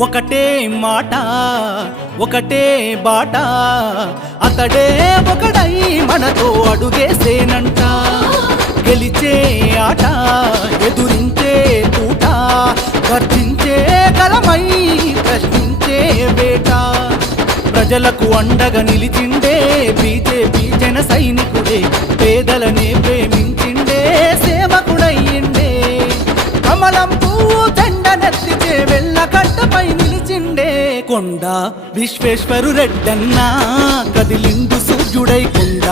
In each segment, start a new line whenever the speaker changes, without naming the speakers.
ఒకటే మాట ఒకటే బాట అతడే ఒకడై మనతో అడుగేసేనంట. గెలిచే ఆట ఎదురించే తూట గర్జించే గలమై ప్రశ్నించే వేట. ప్రజలకు అండగా నిలిచిండే బీజేపీ జన సైనికుడే పేదలని కొండ విశ్వేశ్వరు రెడ్డన్నా కదిలిండు సూర్యుడై కొండ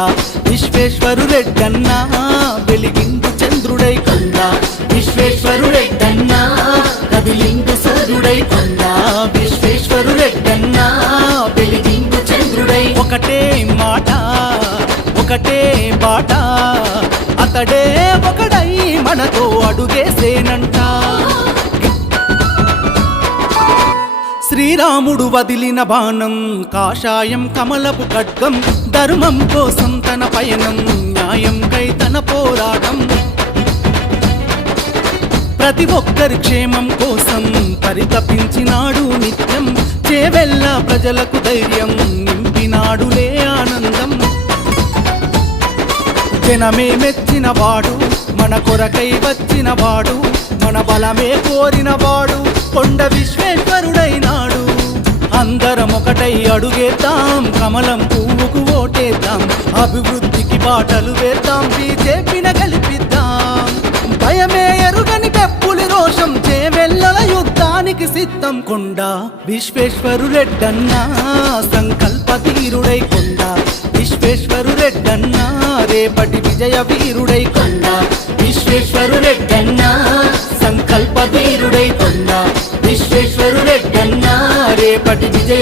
విశ్వేశ్వరు రెడ్డన్నా వెలిగిండు చంద్రుడై కొండ విశ్వేశ్వరు రెడ్డన్నా కదిలిండు సూర్యుడై కొండ విశ్వేశ్వరు రెడ్డన్న వెలిగిండు చంద్రుడై. ఒకటే మాట ఒకటే బాట అతడే ఒకడై మనతో అడుగేసేనంట. శ్రీరాముడు వదిలిన బాణం కాషాయం కమలపు ఖడ్గం ధర్మం కోసం తన పయనం న్యాయంకై తన పోరాటం. ప్రతి ఒక్కరి క్షేమం కోసం పరితపించినాడు నిత్యం చేవెల్ల ప్రజలకు ధైర్యం నింపినాడులే ఆనందం. జనమే మెచ్చిన వాడు మన కొరకై వచ్చిన వాడు మన బలమే కోరిన వాడు కొండ విశ్వేశ్వరుడైన అందరం ఒకటై అడుగేద్దాం. కమలం పువ్వుకు ఓటేద్దాం. అభివృద్ధికి బాటలు వేద్దాం. బీజేపీన గెలిపిద్దాం. భయమే ఎరుగని పెప్పులి రోషం. చేవెల్లల యుద్ధానికి సిద్ధం కొండ. విశ్వేశ్వరు రెడ్డన్నా సంకల్ప తీరుడై కొండ. విశ్వేశ్వరు రెడ్డన్నా రేపటి విజయ వీరుడై కొండ. విశ్వేశ్వరు రెడ్డన్నా సంకల్ప వీరుడై కొండ రేపటి విజయ